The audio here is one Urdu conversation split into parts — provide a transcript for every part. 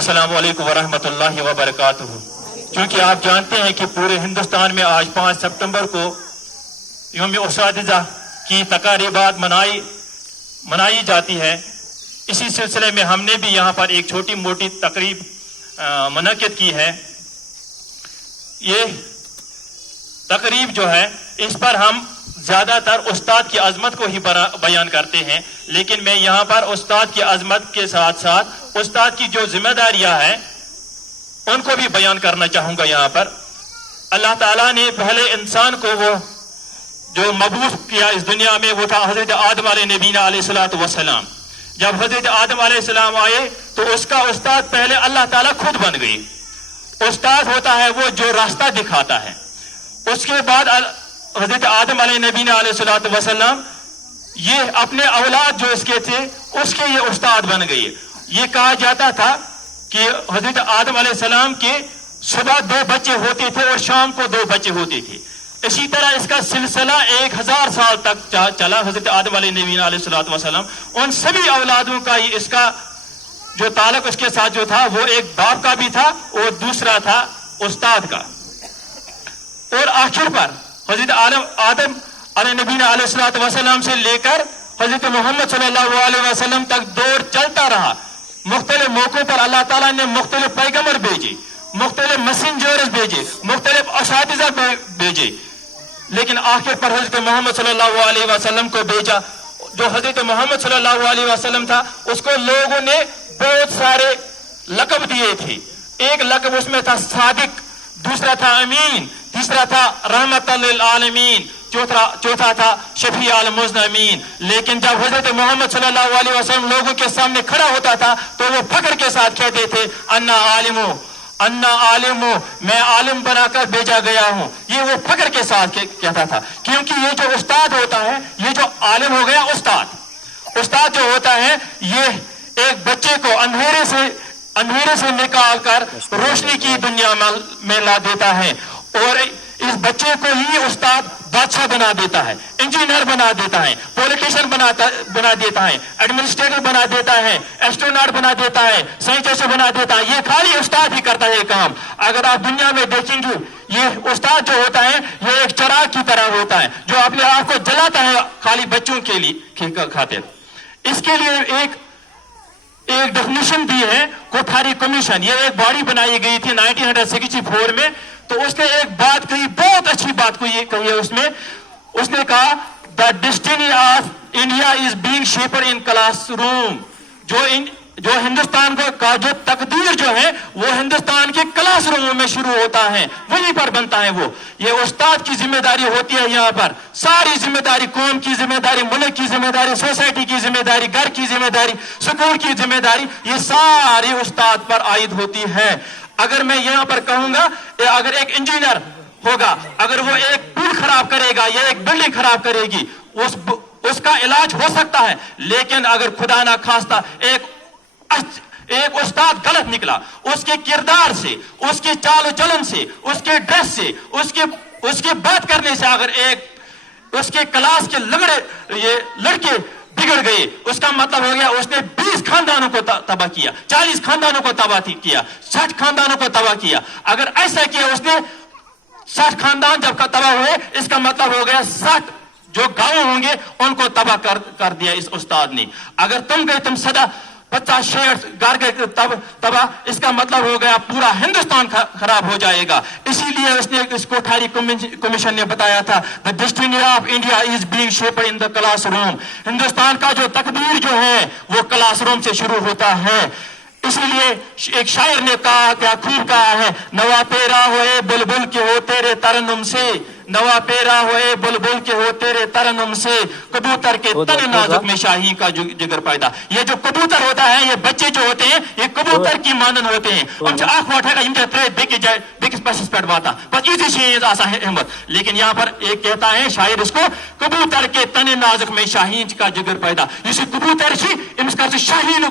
السلام علیکم ورحمۃ اللہ وبرکاتہ۔ چونکہ آپ جانتے ہیں کہ پورے ہندوستان میں آج 5 سپتمبر کو یوم اساتذہ کی تقریبات منائی جاتی ہے، اسی سلسلے میں ہم نے بھی یہاں پر ایک چھوٹی موٹی تقریب منعقد کی ہے۔ یہ تقریب جو ہے اس پر ہم زیادہ تر استاد کی عظمت کو ہی بیان کرتے ہیں، لیکن میں یہاں پر استاد کی عظمت کے ساتھ ساتھ استاد کی جو ذمہ داریاں ہیں ان کو بھی بیان کرنا چاہوں گا۔ یہاں پر اللہ تعالیٰ نے پہلے انسان کو وہ جو مبعوث کیا اس دنیا میں وہ تھا حضرت آدم علیہ نبینا علیہ الصلوۃ والسلام۔ جب حضرت آدم علیہ السلام آئے تو اس کا استاد پہلے اللہ تعالیٰ خود بن گئی۔ استاد ہوتا ہے وہ جو راستہ دکھاتا ہے۔ اس کے بعد حضرت آدم علیہ نبینا علیہ الصلوۃ والسلام یہ اپنے اولاد جو اس کے تھے اس کے یہ استاد بن گئے۔ یہ کہا جاتا تھا کہ حضرت آدم علیہ السلام کے صبح 2 بچے ہوتے تھے اور شام کو 2 بچے ہوتے تھے۔ اسی طرح اس کا سلسلہ 1000 سال تک چلا۔ حضرت آدم علیہ نبینا علیہ الصلوۃ والسلام ان سبھی اولادوں کا اس کا جو تعلق اس کے ساتھ جو تھا وہ ایک باپ کا بھی تھا اور دوسرا تھا استاد کا۔ اور آخر پر حضرت آدم علیہ نبینا علیہ الصلوۃ والسلام سے لے کر حضرت محمد صلی اللہ علیہ وسلم تک دور چلتا رہا۔ مختلف موقعوں پر اللہ تعالیٰ نے مختلف پیغمبر بھیجے، مختلف میسنجرز بھیجے، مختلف اساتذہ بھیجے، لیکن آخر پر حضرت محمد صلی اللہ علیہ وسلم کو بھیجا۔ جو حضرت محمد صلی اللہ علیہ وسلم تھا اس کو لوگوں نے بہت سارے لقب دیے تھے۔ ایک لقب اس میں تھا صادق، دوسرا تھا امین، تیسرا تھا رحمت للعالمین، چوتھا تھا شفیع المذنبین۔ لیکن جب حضرت محمد صلی اللہ علیہ وسلم لوگوں کے سامنے کھڑا ہوتا تھا تو وہ فخر کے ساتھ کہتے تھے انا عالم، میں عالم بنا کر بھیجا گیا ہوں۔ یہ وہ فخر کے ساتھ کہتا تھا، کیونکہ یہ جو استاد ہوتا ہے، یہ جو عالم ہو گیا استاد جو ہوتا ہے، یہ ایک بچے کو اندھیرے سے نکال کر روشنی کی دنیا میں لا دیتا ہے، اور اس بچے کو ہی استاد بادشاہ بنا دیتا ہے، انجینئر بنا دیتا ہے، پولیٹیشین بنا دیتا ہے، ایڈمنسٹریٹر بنا دیتا ہے، ایسٹروناٹ بنا دیتا ہے، سائنٹسٹ بنا دیتا ہے۔ یہ خالی استاد ہی کرتا ہے یہ کام۔ اگر آپ دنیا میں دیکھیں گے یہ استاد جو ہوتا ہے یہ ایک چراغ کی طرح ہوتا ہے جو اپنے آپ کو جلاتا ہے خالی بچوں کے لیے خاطر۔ اس کے لیے ایک ڈیفینیشن بھی ہے کوٹھاری کمیشن۔ یہ ایک باڈی بنائی گئی تھی 1964 میں، تو اس نے ایک بات کہی، بہت اچھی بات کو یہ کہی ہے اس نے کہا the destiny of India is being shaped in classroom۔ جو ہندوستان کا جو تقدیر جو ہے وہ ہندوستان کے کلاس روموں میں شروع ہوتا ہے، وہیں پر بنتا ہے۔ وہ یہ استاد کی ذمہ داری ہوتی ہے۔ یہاں پر ساری ذمہ داری، قوم کی ذمہ داری، ملک کی ذمہ داری، سوسائٹی کی ذمہ داری، گھر کی ذمہ داری، سکول کی ذمہ داری، یہ ساری استاد پر عائد ہوتی ہے۔ اگر میں یہاں پر کہوں گا اگر ایک انجینئر ہوگا، اگر وہ ایک پل خراب کرے گا یا ایک بلڈنگ خراب کرے گی اس کا علاج ہو سکتا ہے، لیکن اگر خدا نہ خواستہ ایک استاد غلط نکلا، اس کے کردار سے، اس کے چال و چلن سے، اس کے ڈریس سے، اس کے بات کرنے سے اگر اس کے کلاس کے لڑکے بگڑ گئے، اس کا مطلب ہو گیا اس نے 20 خاندانوں کو تباہ کیا، 40 خاندانوں کو تباہ کیا، 60 خاندانوں کو تباہ کیا۔ اگر ایسا کیا اس نے 60 خاندان جب تباہ ہوئے، اس کا مطلب ہو گیا 60 جو گاؤں ہوں گے ان کو تباہ کر دیا اس استاد نے۔ اگر تم گئے تم 50 شہر گھر گئے تباہ، اس کا مطلب ہو گیا پورا ہندوستان خراب ہو جائے گا۔ اسی لیے اس نے اس کوٹھاری کمیشن نے بتایا تھا the destiny of India is being shaped in the classroom۔ Hindustan کا جو تقدیر جو ہے وہ کلاس روم سے شروع ہوتا ہے۔ اسی لیے ایک شاعر نے کہا، کیا خوب کہا ہے، نوا پیرا ہوئے بلبل کے ہو تیرے ترنم سے، نوا پیرا ہوئے بلبل کے ہو تیرے ترنم سے، کبوتر کے تن نازک میں شاہین کا جگر پیدا۔ یہ جو کبوتر ہوتا ہے، یہ بچے جو ہوتے ہیں یہ کبوتر کی مانند ہوتے ہیں۔ ان سے آنکھ واٹھا گا ان کے ترے بیکس پاسس پیٹ باتا بس ایسی چیز آسا ہے احمد۔ لیکن یہاں پر ایک کہتا ہے شاعر اس کو، کبوتر کے تن نازک میں شاہین کا جگر پیدا۔ یہ کبوتر سی امس کر شاہین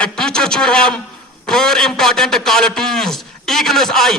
a teacher should have 4 important qualities. Eagle's eye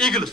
eagle's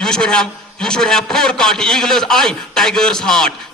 you should have 4 qualities. Eagle's eye, tiger's heart.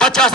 50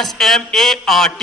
SMART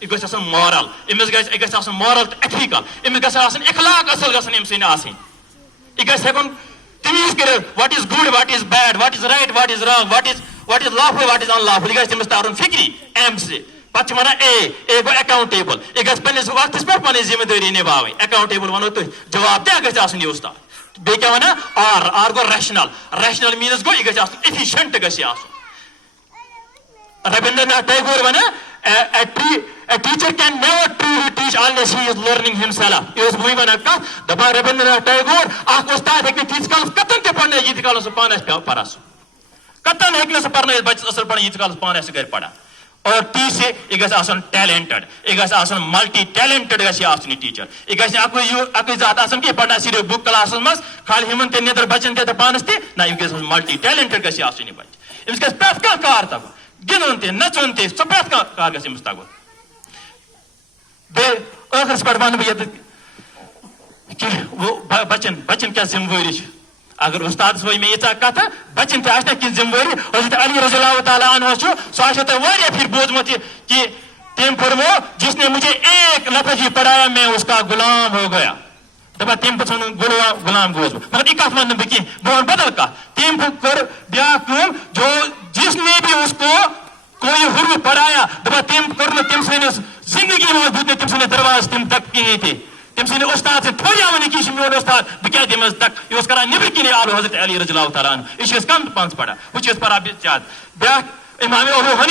یہ گژھِ آسُن مارل أمِس گژھِ آسُن مارل تہٕ ایتھیکل أمِس گژھِ آسٕنۍ اخلاق اصل گژھن أمۍ سٕنٛدۍ آسٕنۍ یہِ گژھِ ہٮ۪کُن تمیٖز کٔرِتھ what is good what is bad what is right what is wrong what is lawful what is unlawful یہِ گژھِ تٔمِس تارُن فِکری اَمہِ سۭتۍ پتہٕ چھِ وَنان اے گوٚو اٮ۪کاونٹیبل یہِ گژھِ پنٛنِس وقتس پٮ۪ٹھ پنٕنۍ ذمہٕ دٲری نِباوٕنۍ اٮ۪کاونٹیبل وَنو تُہۍ جواب دہ گژھِ آسُن یہِ اُستاد بیٚیہِ کیٛاہ وَنان آر گوٚو ریشنل میٖنٕز گوٚو یہِ گژھِ آسُن ایفِشنٹ گژھِ یہِ آسُن ربیندرناتھ ٹیگور وَنان a teacher can never truly teach unless he is learning himself. یہ اوس بہٕ وَنان کتھ دپان ربیندرناتھ ٹیگور اکھ اُستاد ہیٚکہِ نہٕ تیٖتِس کالس کتن تہِ پرنٲیِتھ ییٖتِس کالس سُہ پانہٕ آسہِ پران سُہ کتن ہیٚکہِ نہٕ سُہ پرنٲیِتھ بچس اصل پٲٹھۍ ییٖتِس کالس پانہٕ آسہِ گرِ پران اور ٹیٖچر یہِ گژھِ آسُن ٹیلنٹڈ یہِ گژھِ آسُن ملٹی ٹیلنٹڈ گژھِ یہِ آسُن یہِ ٹیٖچر یہِ گژھِ نہٕ اکُے ذات آسُن کینٛہہ پرناو صرف بُک کلاسس منٛز خالی ہُمن تہِ نیٚدر بچن تہِ تہٕ پانس تہِ نہ یہِ گژھِ آسُن ملٹی ٹیلنٹڈ گژھِ یہِ آسُن یہِ بچہِ أمِس گژھِ پرٛٮ۪تھ کانٛہہ کار تگُن گِنٛدُن تہِ نژُن تہِ سُہ پرٛٮ۪تھ کانٛہہ کار گژھِ أمِس تگُن بیٚیہِ ٲخرس پٮ۪ٹھ ونہٕ بہٕ ییٚتہِ کہِ بچن کیٛاہ ذمہٕ وٲری چھِ اگر استادس وٲے مےٚ ییٖژاہ کتھٕ بچن تہِ آسہِ نہ کینٛہہ ذمہٕ وٲری حضرت علی رضی اللہ تعالیٰ عنہ چھُ سُہ آسیو تۄہہِ واریاہ پھرِ بوٗزمُت یہِ کہِ تٔمۍ فرمو جس نے مجھے ایک لفظ ہی پڑھایا میں اس کا غلام ہو گیا دپان تٔمۍ پوٚتُس ونُن غلام گوس بہٕ مگر یہِ کتھ ونہٕ نہٕ بہٕ کینٛہہ بہٕ ونہٕ بدل کتھ تٔمۍ کٔر بیاکھ کٲم جس نے بھی اس کو کوئی حرف پڑھایا دپان تٔمۍ کوٚر نہٕ تٔمۍ سٕنٛدِس زندگی منٛز دیُت نہٕ تٔمۍ سٕنٛدِس دروازس تِم دک کِہیٖنۍ تہِ تٔمۍ سٕنٛدِ استاد سۭتۍ تھوڑیا ونہِ کہِ یہِ چھُ میون استاد بہٕ کیٛازِ دِمس دک یہِ اوس کران نیبرٕ کِنی آلو حضرت علی رضی اللہ تعالیٰ عنہ یہِ چھِ أسۍ کم پانس پران ہُہ چھِ أسۍ پران زیادٕ بیاکھ امام ابو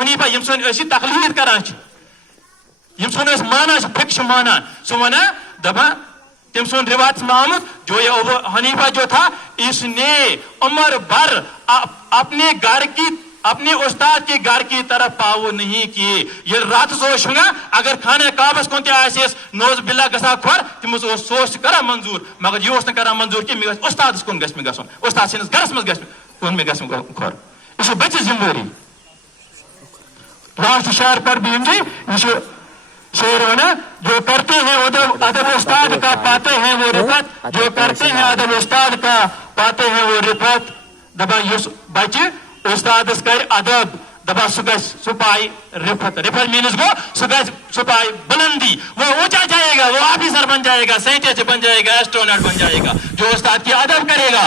حنیفہ یِم سٲنۍ أسۍ یہِ تقلیٖد کران چھِ یِم سون أسۍ مانان چھِ فِکہِ چھِ مانان سُہ وَنان دپان تٔمۍ سُنٛد رِوایتس منٛز آمُت جو یہ ابو حنیفہ جو تھا اس نے عمر بھر اپنے استاد کے گھر کی طرف پاو نہیں کیے یہ راتس اوس شۄنٛگان اگر خانہ کعبس کُن تہِ آسیس نوز باللہ گژھان کھۄر تٔمِس اوس سُہ اوس کران منظوٗر مگر یہِ اوس نہٕ کران منظوٗر کینٛہہ مےٚ گژھِ استادس کُن گژھِ مےٚ گژھُن استاد سٕنٛدِس گرس منٛز گژھِ مےٚ گژھُن کھۄر یہِ چھُ بچس ذمہٕ وٲری لاسٹ شعر پر بھی جی یہ شعر ونا جو کرتے ہیں ادب استاد کا پاتے ہیں وہ رفت جو کرتے ہیں ادب استاد کا پاتے ہیں وہ رفت دپان یُس بچہ استادس کر ادب دپان سہ پائے رفت رفت مینس گو سہ پائے بلندی وہ اونچا جائے گا وہ آفیسر بن جائے گا سائنٹسٹ بن جائے گا ایسٹرونٹ بن جائے گا جو استاد کی ادب کرے گا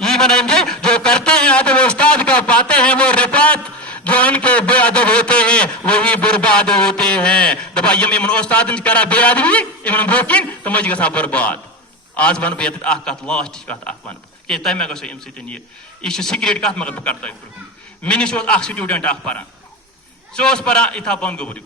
یہ بنائیں گے جو کرتے ہیں ادب استاد کا پاتے ہیں وہ رفت جو ان کے بے ادب ہوتے ہیں وہی برباد ہوتے ہیں دپا یم استاد کران بے ادبی ان برکن تم گژھان برباد آج ون بہت اخ کت لاسٹ کت اخ ون کہ تمہیں مے گھو ام سن یہ سیکریٹ کت مگر بہ کر تہ مے نش اخ سٹوڈنٹ اخ پران سہ پران اتھا بنگور